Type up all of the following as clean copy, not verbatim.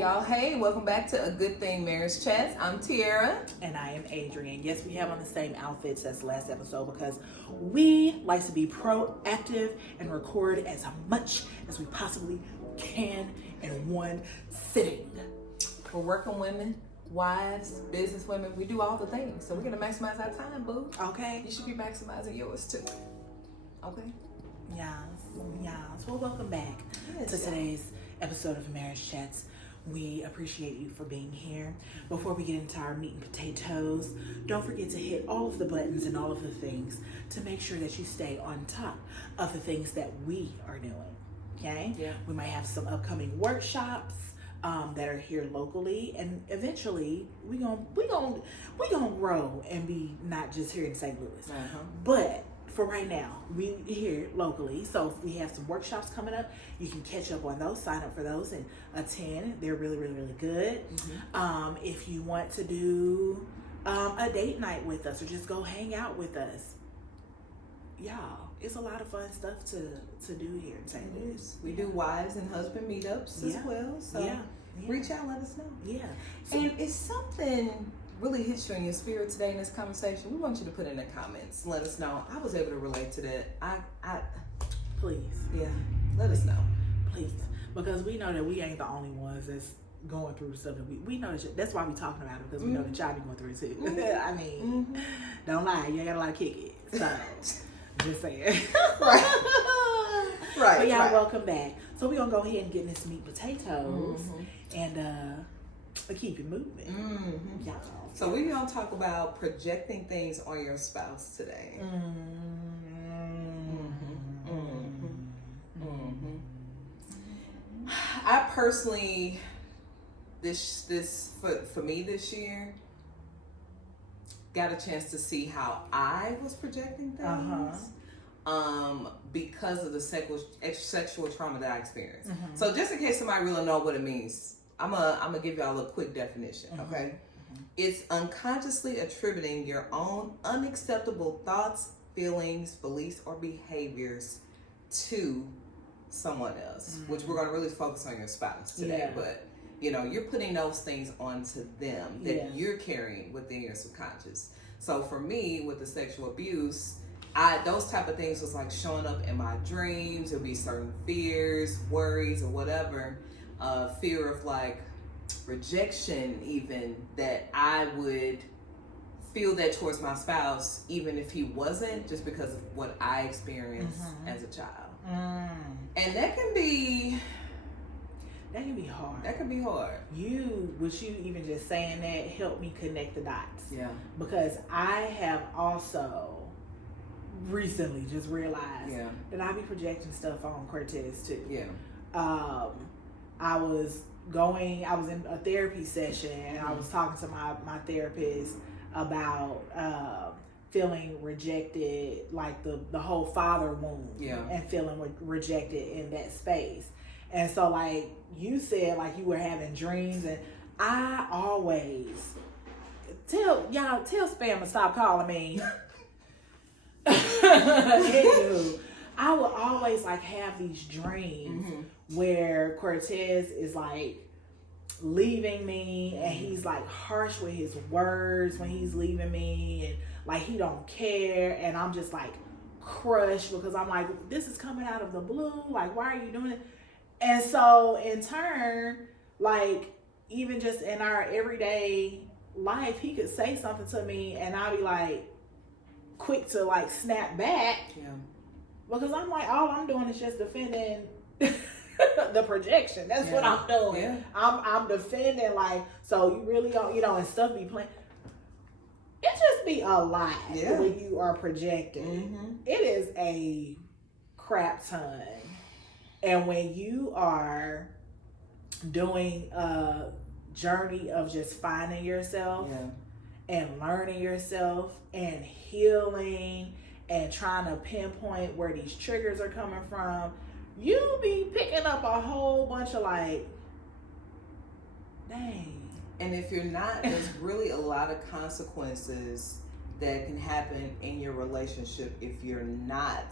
y'all. Hey, welcome back to A Good Thing Marriage Chats. I'm Tiara. And I am Adrian. Yes, we have on the same outfits as last episode because we like to be proactive and record as much as we possibly can in one sitting. For working women, wives, business women, we do all the things. So we're going to maximize our time, boo. Okay. You should be maximizing yours too. Okay? Yes. Well, welcome back to today's episode of Marriage Chats. We appreciate you for being here. Before we get into our meat and potatoes, don't forget to hit all of the buttons and all of the things to make sure that you stay on top of the things that we are doing. Okay? Yeah. We might have some upcoming workshops that are here locally, and eventually we gonna grow and be not just here in St. Louis. Uh-huh. But for right now, we here locally. So if we have some workshops coming up, you can catch up on those, sign up for those and attend. They're really, really, really good. Mm-hmm. If you want to do a date night with us or just go hang out with us, y'all, it's a lot of fun stuff to do here in St. Louis. We do wives and husband meetups as well. So reach out, let us know. Yeah. And if something really hits you in your spirit today in this conversation, we want you to put in the comments. Let us know. I was able to relate to that. Please. Yeah. Let us know. Please. Because we know that we ain't the only ones that's going through stuff that we know that's why we talking about it, because we know that y'all be going through it too. I mean, don't lie, you ain't got a lot of kick it. So just saying. Right. But y'all welcome back. So we're gonna go ahead and get in this meat potatoes and keep it moving. Y'all. So we're going to talk about projecting things on your spouse today. I personally, for me this year, got a chance to see how I was projecting things. Because of the sexual trauma that I experienced. So just in case somebody really know what it means, I'm gonna give y'all a quick definition, okay? It's unconsciously attributing your own unacceptable thoughts, feelings, beliefs, or behaviors to someone else, which we're gonna really focus on your spouse today, but you know, you're putting those things onto them that you're carrying within your subconscious. So for me, with the sexual abuse, those type of things was like showing up in my dreams. There'll be certain fears, worries, or whatever. Fear of like rejection, even, that I would feel that towards my spouse, even if he wasn't, just because of what I experienced as a child. And that can be hard. That can be hard. You even just saying that helped me connect the dots. Yeah. Because I have also recently just realized that I be projecting stuff on Cortez too. Yeah. I was in a therapy session and I was talking to my therapist about feeling rejected, like the whole father wound, and feeling rejected in that space. And so like you said, like you were having dreams, and I always tell Spam to stop calling me. Anywho, I would always like have these dreams where Cortez is like leaving me, and he's like harsh with his words when he's leaving me, and like he don't care, and I'm just like crushed because I'm like, this is coming out of the blue, like why are you doing it? And so in turn, like even just in our everyday life, he could say something to me and I'll be like quick to like snap back, because I'm like, all I'm doing is just defending the projection. That's what I'm doing. I'm defending, like, so you really don't, and stuff be playing. It just be a lot when you are projecting. It is a crap ton. And when you are doing a journey of just finding yourself and learning yourself and healing and trying to pinpoint where these triggers are coming from, you be picking up a whole bunch of like, dang. And if you're not, there's really a lot of consequences that can happen in your relationship if you're not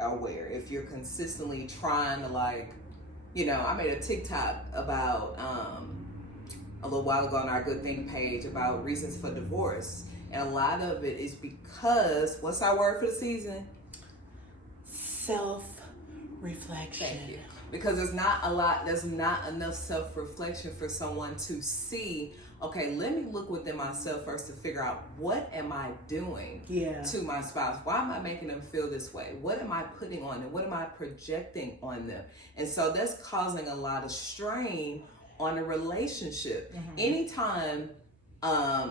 aware. If you're consistently trying to like you know, I made a TikTok about a little while ago on our Good Thing page about reasons for divorce. And a lot of it is because, what's our word for the season? Self-reflection. Thank you. Because there's not enough self-reflection for someone to see, okay, let me look within myself first to figure out, what am I doing to my spouse? Why am I making them feel this way? What am I putting on them? What am I projecting on them? And so that's causing a lot of strain on a relationship. Anytime, I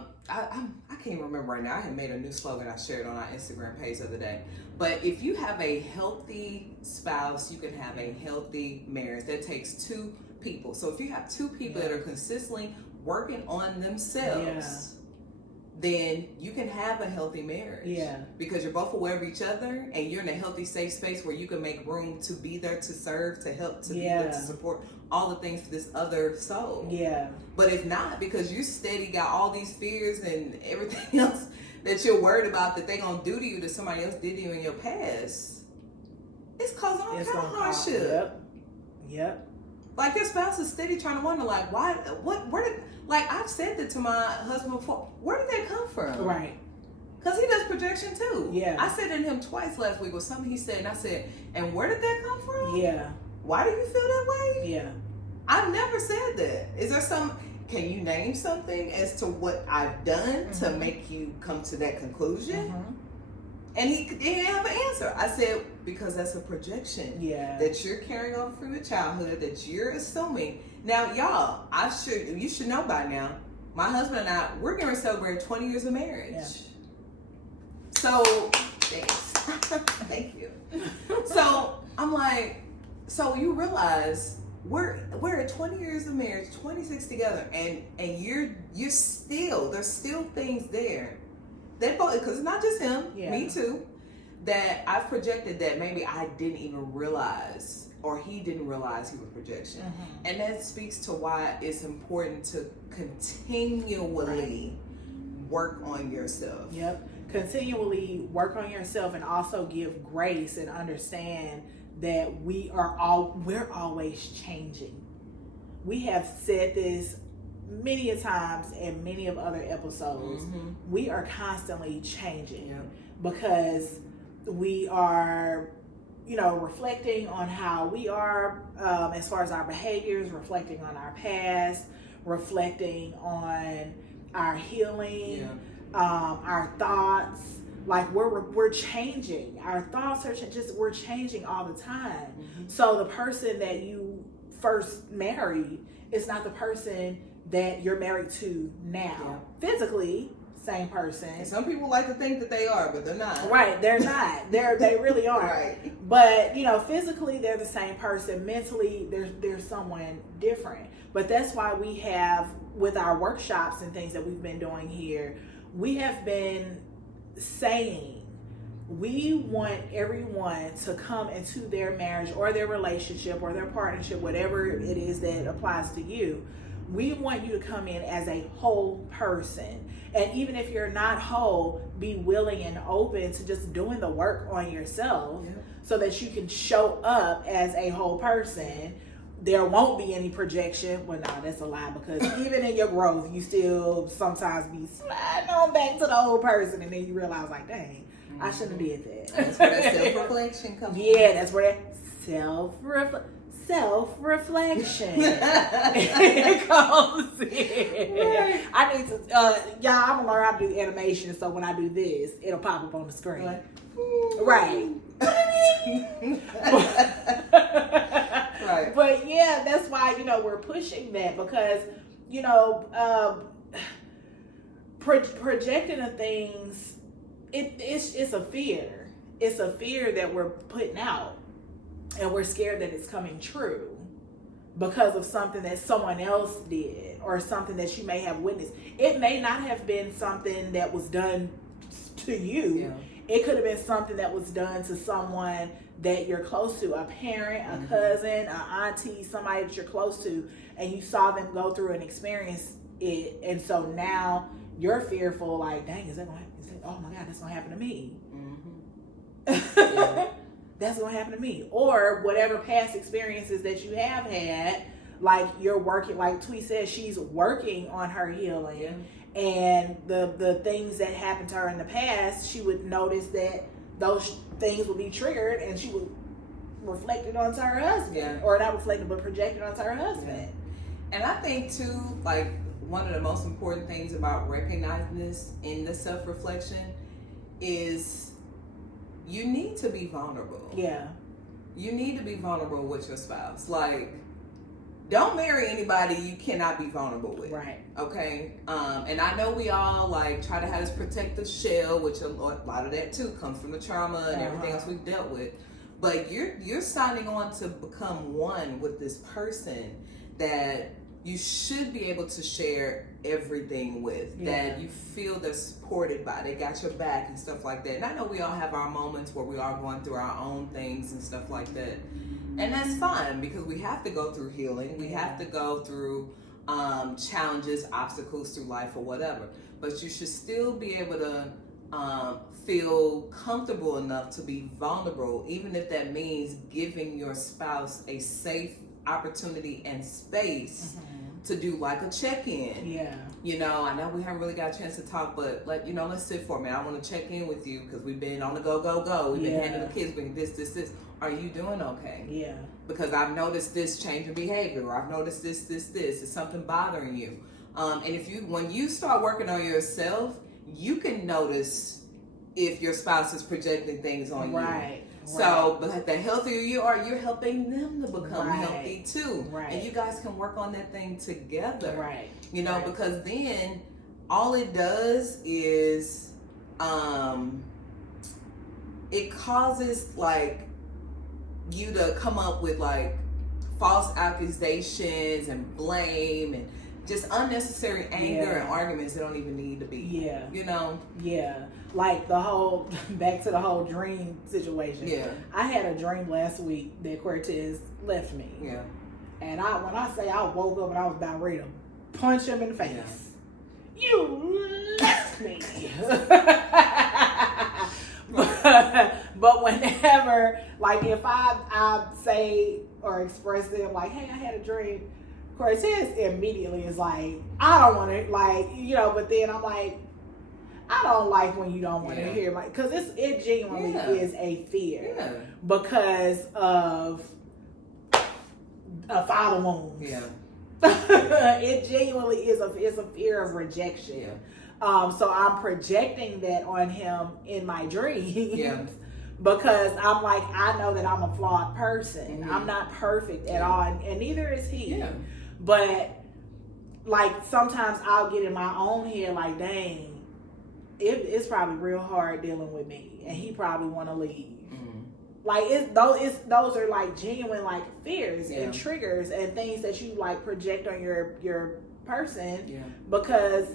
can't remember right now. I had made a new slogan I shared on our Instagram page the other day. But if you have a healthy spouse, you can have a healthy marriage. That takes two people. So if you have two people that are consistently working on themselves, then you can have a healthy marriage. Because you're both aware of each other and you're in a healthy, safe space where you can make room to be there, to serve, to help, to be there, to support all the things for this other soul. But if not, because you steady got all these fears and everything else that you're worried about that they're going to do to you that somebody else did to you in your past, it's causing all kind of hardship. Like your spouse is steady trying to wonder, like, why, where did, like I've said that to my husband before, where did that come from? Right. Because he does projection too. Yeah. I said it to him twice last week with something he said, and I said, and where did that come from? Yeah. Why do you feel that way? Yeah. I've never said that. Is there some, can you name something as to what I've done to make you come to that conclusion? And he didn't have an answer. I said, because that's a projection that you're carrying on from your childhood, that you're assuming. Now, y'all, you should know by now, my husband and I, we're going to celebrate 20 years of marriage. So, thanks. Thank you. So, I'm like, so you realize we're at 20 years of marriage, 26 together, and you're still, there's still things there. They both, because it's not just him, me too, that I've projected that maybe I didn't even realize, or he didn't realize he was projection. And that speaks to why it's important to continually work on yourself. Continually work on yourself, and also give grace and understand that we're always changing. We have said this many a times in many of other episodes. We are constantly changing because we are, reflecting on how we are as far as our behaviors, reflecting on our past, reflecting on our healing, our thoughts. Like we're changing. Our thoughts are we're changing all the time. So the person that you first married is not the person that you're married to now. Physically, same person. And some people like to think that they are, but they're not. Right, they're not. They really aren't. But physically they're the same person. Mentally, there's someone different. But that's why we have, with our workshops and things that we've been doing here, we have been saying we want everyone to come into their marriage or their relationship or their partnership, whatever it is that applies to you. We want you to come in as a whole person. And even if you're not whole, be willing and open to just doing the work on yourself so that you can show up as a whole person. There won't be any projection. Well, no, that's a lie, because even in your growth, you still sometimes be sliding on back to the old person, and then you realize, like, dang, I shouldn't have did that. That's where that self-reflection comes from. That's where that self-reflection comes in. Right. I need to, y'all, I'm gonna learn how to do animation, so when I do this, it'll pop up on the screen. Like, right. Right. But that's why, we're pushing that, because, projecting the things, it's a fear. It's a fear that we're putting out. And we're scared that it's coming true because of something that someone else did or something that you may have witnessed. It may not have been something that was done to you. It could have been something that was done to someone that you're close to, a parent, a cousin, an auntie, somebody that you're close to, and you saw them go through and experience it. And so now you're fearful, like, dang, is that going to happen? Oh my God, that's going to happen to me. that's gonna happen to me. Or whatever past experiences that you have had, like you're working, like Twee says, she's working on her healing. Yeah. And the things that happened to her in the past, she would notice that those things would be triggered, and she would reflect it onto her husband. Yeah. Or not reflect it, but project it onto her husband. Yeah. And I think too, like, one of the most important things about recognizing this in the self-reflection is you need to be vulnerable. Yeah. You need to be vulnerable with your spouse. Like, don't marry anybody you cannot be vulnerable with. Right. Okay. And I know we all like try to have this protective shell, which a lot of that too comes from the trauma and everything else we've dealt with. But you're signing on to become one with this person that you should be able to share everything with, that you feel they're supported by, they got your back and stuff like that. And I know we all have our moments where we are going through our own things and stuff like that. And that's fine, because we have to go through healing. We have to go through challenges, obstacles through life or whatever. But you should still be able to feel comfortable enough to be vulnerable, even if that means giving your spouse a safe opportunity and space to do like a check-in. Yeah. You know, I know we haven't really got a chance to talk, but let's sit for a minute. I want to check in with you because we've been on the go. We've been handling the kids, been this. Are you doing okay? Yeah. Because I've noticed this change in behavior, or I've noticed this. Is something bothering you? And when you start working on yourself, you can notice if your spouse is projecting things on you. Right. So, but the healthier you are, you're helping them to become healthy too. Right. And you guys can work on that thing together. Right. You know, because then all it does is it causes like you to come up with like false accusations and blame and just unnecessary anger and arguments that don't even need to be. Yeah. You know? Yeah. Like the whole, back to the whole dream situation. Yeah. I had a dream last week that Cortez left me. Yeah. And when I say I woke up and I was about ready to punch him in the face. Yeah. You left me. but whenever, like if I say or express to him like, hey, I had a dream, Cortez immediately is like, I don't want to, like, you know, but then I'm like, I don't like when you don't want to hear my, because it genuinely is a fear because of a father wound. Yeah. It genuinely is a fear of rejection. Yeah. So I'm projecting that on him in my dreams. Yeah. Because I'm like, I know that I'm a flawed person. Mm-hmm. I'm not perfect at all, and neither is he. Yeah. But like sometimes I'll get in my own head like, dang, it's probably real hard dealing with me, and he probably want to leave. Mm-hmm. Like those are like genuine like fears and triggers and things that you like project on your person because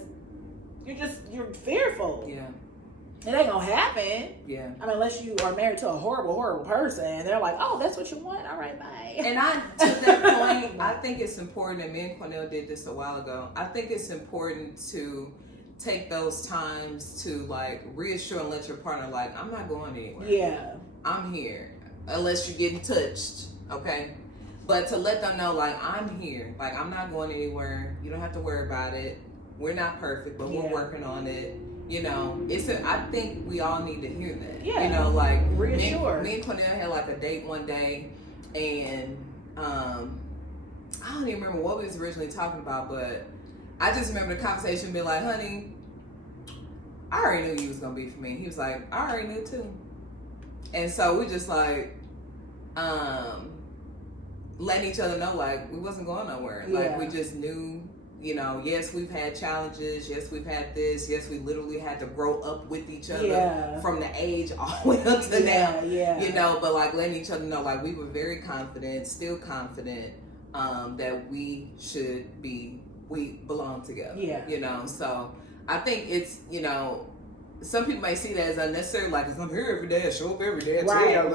you're fearful. Yeah. It ain't gonna happen. Yeah. I mean, unless you are married to a horrible person. They're like, oh, that's what you want? All right, bye. And to that point, I think it's important, and me and Cornell did this a while ago, I think it's important to take those times to like reassure and let your partner like, I'm not going anywhere. Yeah. I'm here. Unless you're getting touched, okay? But to let them know like, I'm here. Like, I'm not going anywhere. You don't have to worry about it. We're not perfect, but we're working on it. You know, I think we all need to hear that. Yeah. You know, like reassure. Me and Cornell had like a date one day, and I don't even remember what we was originally talking about, but I just remember the conversation being like, honey, I already knew you was gonna be for me. He was like, I already knew too. And so we just like letting each other know like we wasn't going nowhere. Like we just knew. You know, yes, we've had challenges. Yes, we've had this. Yes, we literally had to grow up with each other from the age all the way up to now. Yeah. You know, but like letting each other know, like we were very confident, still confident, that we belong together. Yeah. You know, so I think it's, you know, some people may see that as unnecessary, like I'm here every day, I show up every day, whatever.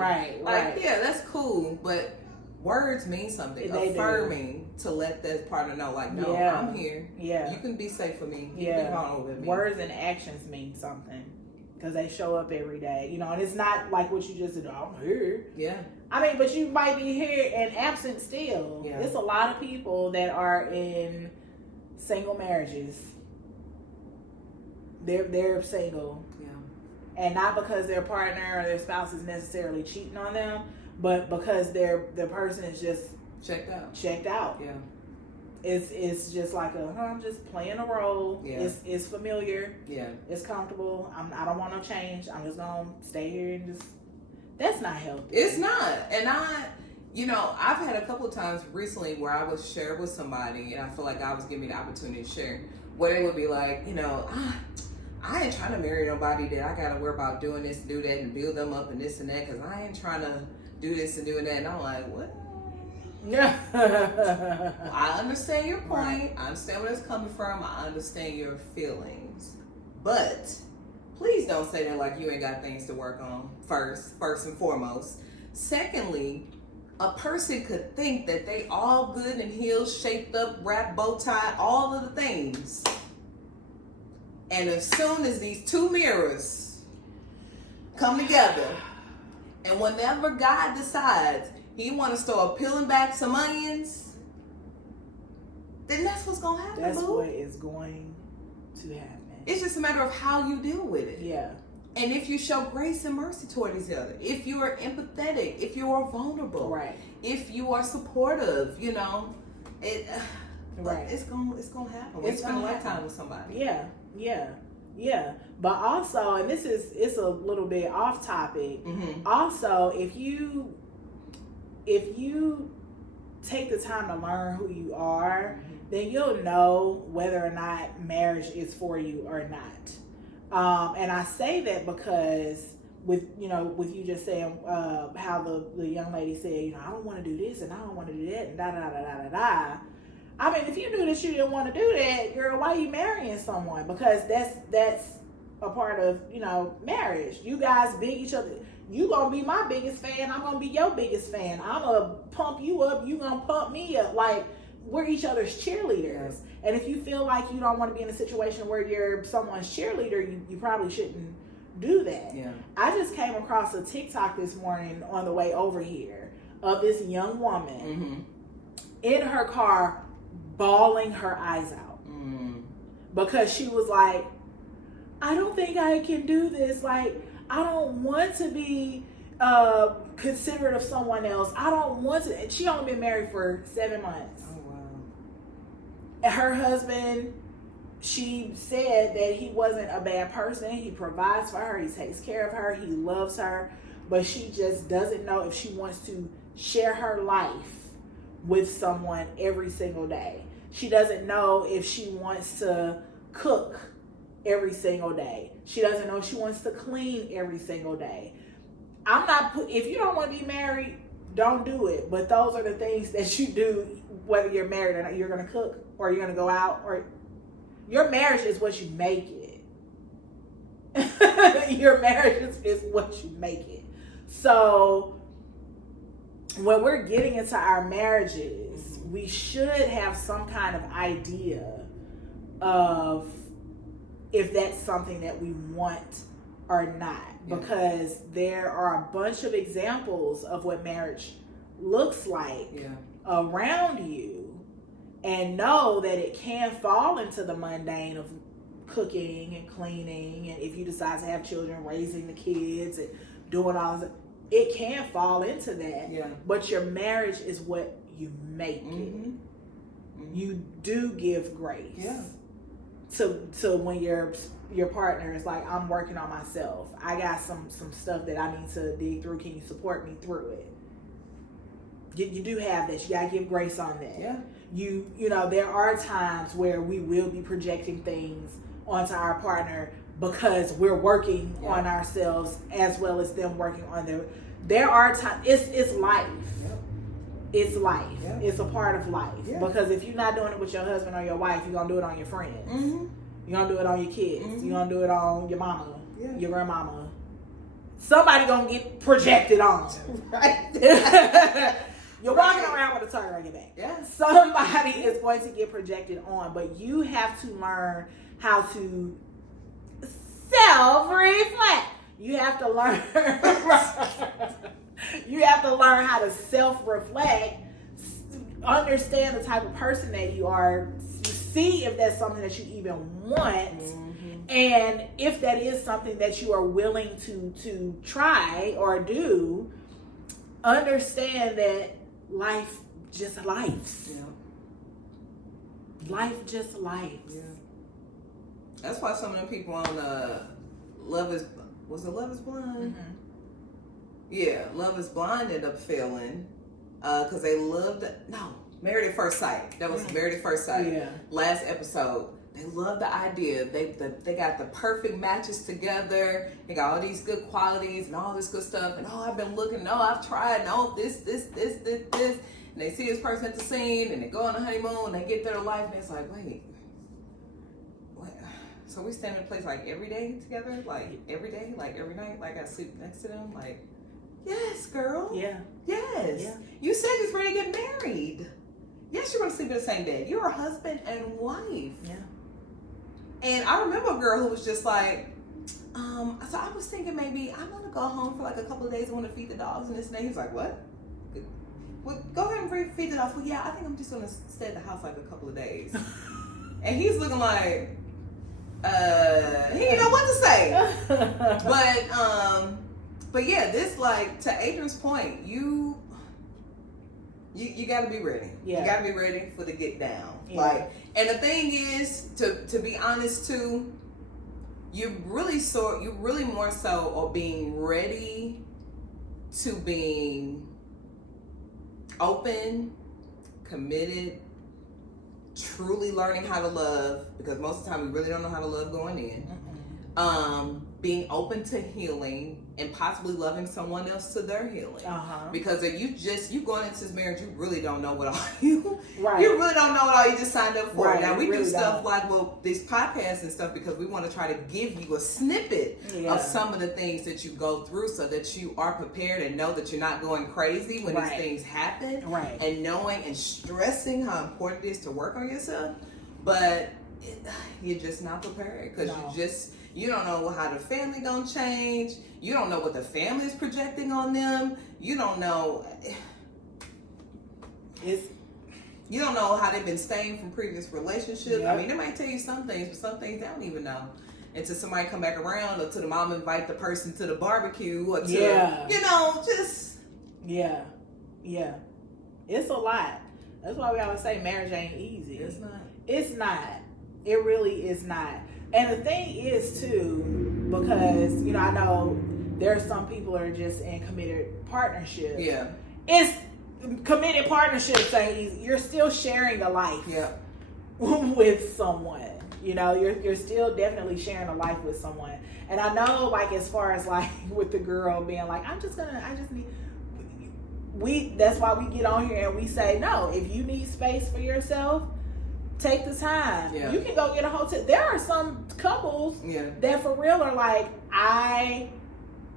Right. Yeah, that's cool, but words mean something. They affirming to let that partner know, like, no, I'm here. Yeah. You can be safe for me. You can be vulnerable with me. Words and actions mean something. because they show up every day, you know, and it's not like what you just said, oh, I'm here. Yeah. I mean, but you might be here and absent still. Yeah. There's a lot of people that are in single marriages. They're single. Yeah. And not because their partner or their spouse is necessarily cheating on them, but because the person is just checked out. Yeah. It's just like I'm just playing a role. Yeah. It's familiar. Yeah. It's comfortable. I don't want no change. I'm just gonna stay here and just. That's not healthy. It's not. And I've had a couple of times recently where I was shared with somebody, and I feel like God was giving me the opportunity to share, where they would be like, I ain't trying to marry nobody that I gotta worry about doing this, do that, and build them up and this and that, because I ain't trying to do this and doing that. And I'm like, what? Yeah. I understand your point. Right. I understand where it's coming from. I understand your feelings. But please don't say that like you ain't got things to work on first and foremost. Secondly, a person could think that they all good and healed, shaped up, wrapped, bow tie, all of the things. And as soon as these two mirrors come together, and whenever God decides he want to start peeling back some onions, then that's what's going to happen, That's boo. what is going to happen. It's just a matter of how you deal with it. Yeah. And if you show grace and mercy toward each other, if you are empathetic, if you are vulnerable, right, if you are supportive, right, it's gonna happen. It's spend a lifetime with somebody. Yeah. But also, and it's a little bit off topic. Mm-hmm. Also, if you take the time to learn who you are, mm-hmm. then you'll know whether or not marriage is for you or not. And I say that because with you just saying how the young lady said, I don't want to do this and I don't want to do that and da da da da da da. I mean, if you knew that you didn't want to do that, girl, why are you marrying someone? Because that's a part of marriage. You guys big each other. You gonna be my biggest fan. I'm gonna be your biggest fan. I'm gonna pump you up. You gonna pump me up. Like, we're each other's cheerleaders. And if you feel like you don't want to be in a situation where you're someone's cheerleader, you probably shouldn't do that. Yeah. I just came across a TikTok this morning on the way over here of this young woman mm-hmm. in her car bawling her eyes out because she was like, I don't think I can do this. Like, I don't want to be considerate of someone else. I don't want to. And she only been married for 7 months. Oh, wow. And her husband, she said that he wasn't a bad person. He provides for her. He takes care of her. He loves her. But she just doesn't know if she wants to share her life with someone every single day. She doesn't know if she wants to cook every single day. She doesn't know if she wants to clean every single day. If you don't want to be married, don't do it. But those are the things that you do, whether you're married or not. You're going to cook, or you're going to go out, or your marriage is what you make it. Your marriage is what you make it. So when we're getting into our marriages, we should have some kind of idea of if that's something that we want or not. Yeah. Because there are a bunch of examples of what marriage looks like around you, and know that it can fall into the mundane of cooking and cleaning, and if you decide to have children, raising the kids and doing all this, it can fall into that. Yeah. But your marriage is what you make it. Mm-hmm. You do give grace. Yeah. To when your partner is like, I'm working on myself. I got some stuff that I need to dig through. Can you support me through it? You do have that. You gotta give grace on that. Yeah. You know, there are times where we will be projecting things onto our partner because we're working on ourselves as well as them working on their. There are times. It's life. Yep. It's life. Yep. It's a part of life. Yep. Because if you're not doing it with your husband or your wife, you're gonna do it on your friends. Mm-hmm. You're gonna do it on your kids. Mm-hmm. You're gonna do it on your mama, your grandmama. Somebody gonna get projected on. Right. You're walking around with a target on your back. Yeah. Somebody is going to get projected on, but you have to learn how to self-reflect. you have to learn. You have to learn how to self-reflect, understand the type of person that you are, see if that's something that you even want, and if that is something that you are willing to try or do. Understand that life just lives. Yeah. Life just lives. Yeah. That's why some of them people on Love is Blind? Mm-hmm. Yeah, Love is Blind ended up failing because they loved Married at First Sight. That was Married at First Sight. Yeah. Last episode. They loved the idea. They got the perfect matches together. They got all these good qualities and all this good stuff. And I've been looking. I've tried. And this. And they see this person at the scene and they go on a honeymoon and they get their life and it's like, wait. So we stand in a place like every day together? Like every day? Like every night? Like I sleep next to them? Like, yes, girl. Yeah. Yes. Yeah. You said you're ready to get married. Yes, you're going to sleep in the same bed. You're a husband and wife. Yeah. And I remember a girl who was just like, so I was thinking maybe I'm going to go home for like a couple of days. I want to feed the dogs and this and that. He was like, what? Well, go ahead and feed the dogs. Well, yeah, I think I'm just going to stay at the house like a couple of days. And he's looking like, he didn't know what to say. But yeah, this, like, to Adrian's point, you got to be ready. Yeah. You got to be ready for the get down. Yeah. Like, and the thing is, to be honest too, you really more so are being ready to being open, committed, truly learning how to love, because most of the time we really don't know how to love going in. Being open to healing and possibly loving someone else to their healing. Because if you going into this marriage, you really don't know what all you really don't know what all you just signed up for. Right. Now we really do stuff like these podcasts and stuff because we want to try to give you a snippet of some of the things that you go through so that you are prepared and know that you're not going crazy when these things happen. Right. And knowing and stressing how important it is to work on yourself. But you're just not prepared because you don't know how the family gonna change. You don't know what the family is projecting on them. You don't know. You don't know how they've been staying from previous relationships. Yep. I mean, they might tell you some things, but some things they don't even know. Until somebody come back around, or to the mom invite the person to the barbecue, or to just It's a lot. That's why we always say marriage ain't easy. It's not. It's not. It really is not. And the thing is too, because I know there are some people that are just in committed partnerships. Yeah. It's committed partnerships ain't easy. You're still sharing a life. Yeah. With someone. You're still definitely sharing a life with someone. And I know, like, as far as like with the girl being like, that's why we get on here and we say, no, if you need space for yourself, take the time. Yeah. You can go get a hotel. There are some couples that for real are like, I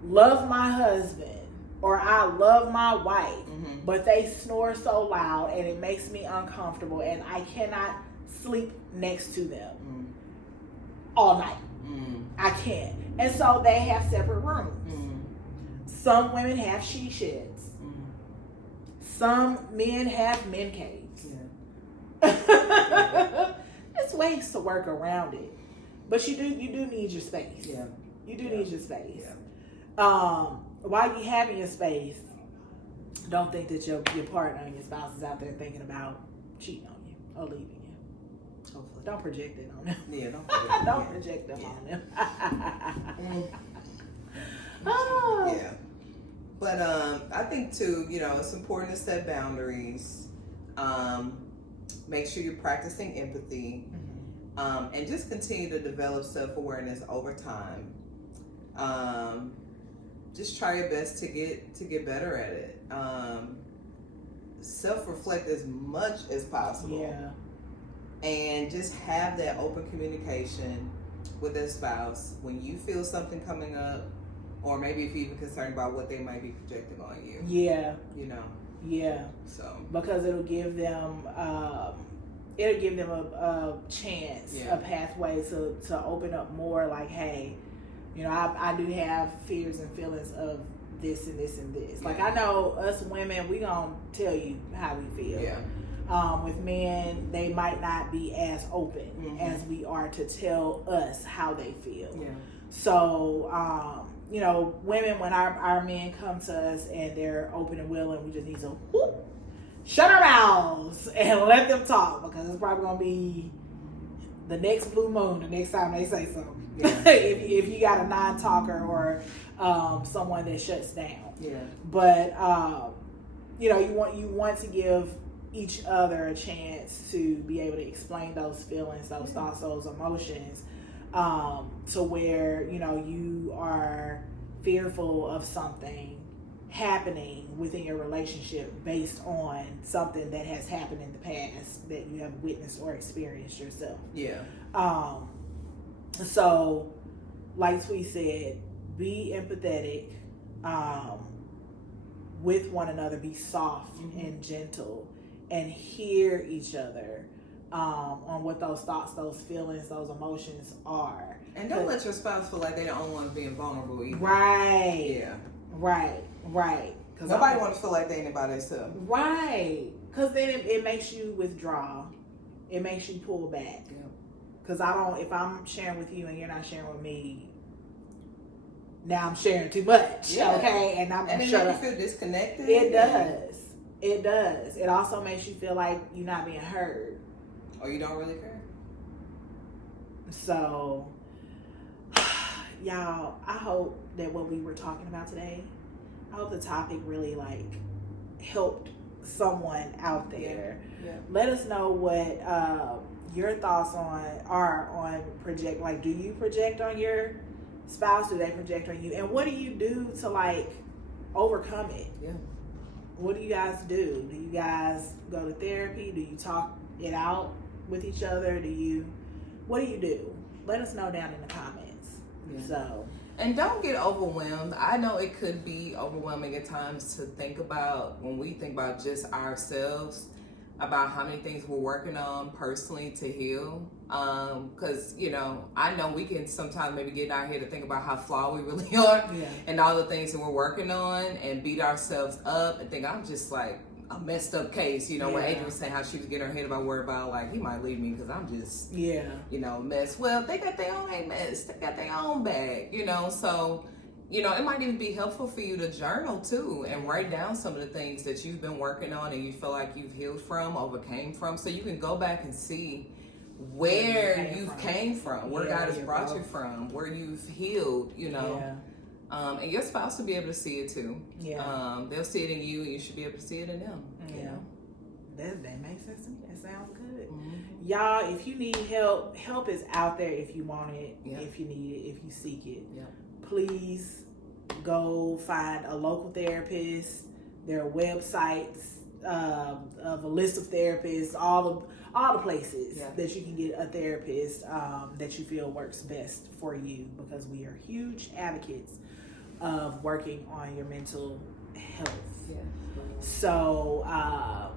love my husband or I love my wife, but they snore so loud and it makes me uncomfortable and I cannot sleep next to them all night. I can't. And so they have separate rooms. Some women have she sheds. Some men have men caves. There's ways to work around it, but you do need your space. Yeah, you do need your space. Yeah. While you having your space, don't think that your partner and your spouse is out there thinking about cheating on you or leaving you. Hopefully, don't project it on them. Yeah, don't project them on them. Yeah, but I think too, it's important to set boundaries. Make sure you're practicing empathy, and just continue to develop self-awareness over time. Just try your best to get better at it. Self-reflect as much as possible. Yeah. And just have that open communication with a spouse when you feel something coming up, or maybe if you're even concerned about what they might be projecting on you. Yeah. Yeah. So because it'll give them a chance, a pathway to open up more. Like, hey, You know, I do have fears and feelings of this and this and this. Like, I know us women, we gonna tell you how we feel. Yeah. With men, they might not be as open as we are to tell us how they feel. Yeah. So, you know, women, when our men come to us and they're open and willing, we just need to shut our mouths and let them talk, because it's probably gonna be the next blue moon the next time they say something. Yeah. if you got a non-talker or someone that shuts down. Yeah. But you know, you want to give each other a chance to be able to explain those feelings, those thoughts, those emotions, to where, you know, you are fearful of something happening within your relationship based on something that has happened in the past that you have witnessed or experienced yourself. Yeah. So, like Tweet said, be empathetic with one another, be soft and gentle, and hear each other on what those thoughts, those feelings, those emotions are. And don't let your spouse feel like they're the only one being vulnerable either. Right. Yeah. Right. Because nobody wants to feel like they ain't by themselves. Right. Because then it makes you withdraw. It makes you pull back. Yeah. Because if I'm sharing with you and you're not sharing with me, now I'm sharing too much. Yeah. Okay? And I'm and it shut makes up. you feel disconnected. It does. It does. It also makes you feel like you're not being heard. Or you don't really care. So, y'all, I hope that what we were talking about today, I hope the topic really helped someone out there. Yeah. Let us know what your thoughts are on project. Like, do you project on your spouse? Do they project on you? And what do you do to overcome it? Yeah. What do you guys do? Do you guys go to therapy? Do you talk it out with each other? What do you do? Let us know down in the comments. Yeah. So. And don't get overwhelmed. I know it could be overwhelming at times to think about, when we think about just ourselves, about how many things we're working on personally to heal. Because, you know, I know we can sometimes maybe get out here to think about how flawed we really are, and all the things that we're working on, and beat ourselves up and think, I'm just like a messed up case. You know, when Adrian was saying how she was getting her head about worried about, he might leave me because I'm just, you know, a mess. Well, they got their own mess. They got their own bag, you know. So, you know, it might even be helpful for you to journal too and write down some of the things that you've been working on and you feel like you've healed from, overcame from, so you can go back and see where you've came from, where God has brought you from, where you've healed, you know. And your spouse will be able to see it too. They'll see it in you, and you should be able to see it in them. You know? That makes sense to me. That sounds good. Y'all, if you need help is out there if you want it, if you need it, if you seek it. Please go find a local therapist. There are websites of a list of therapists, all the places that you can get a therapist that you feel works best for you, because we are huge advocates of working on your mental health. So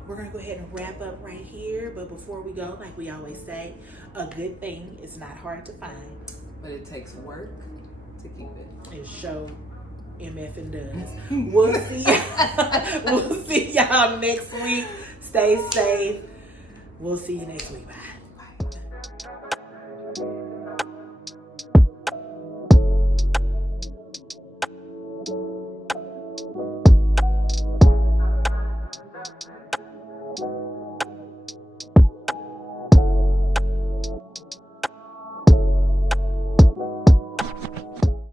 we're going to go ahead and wrap up right here. But before we go, like we always say, a good thing is not hard to find. But it takes work to keep it. And show MF and does. We'll see y'all next week. Stay safe. We'll see you next week. Bye.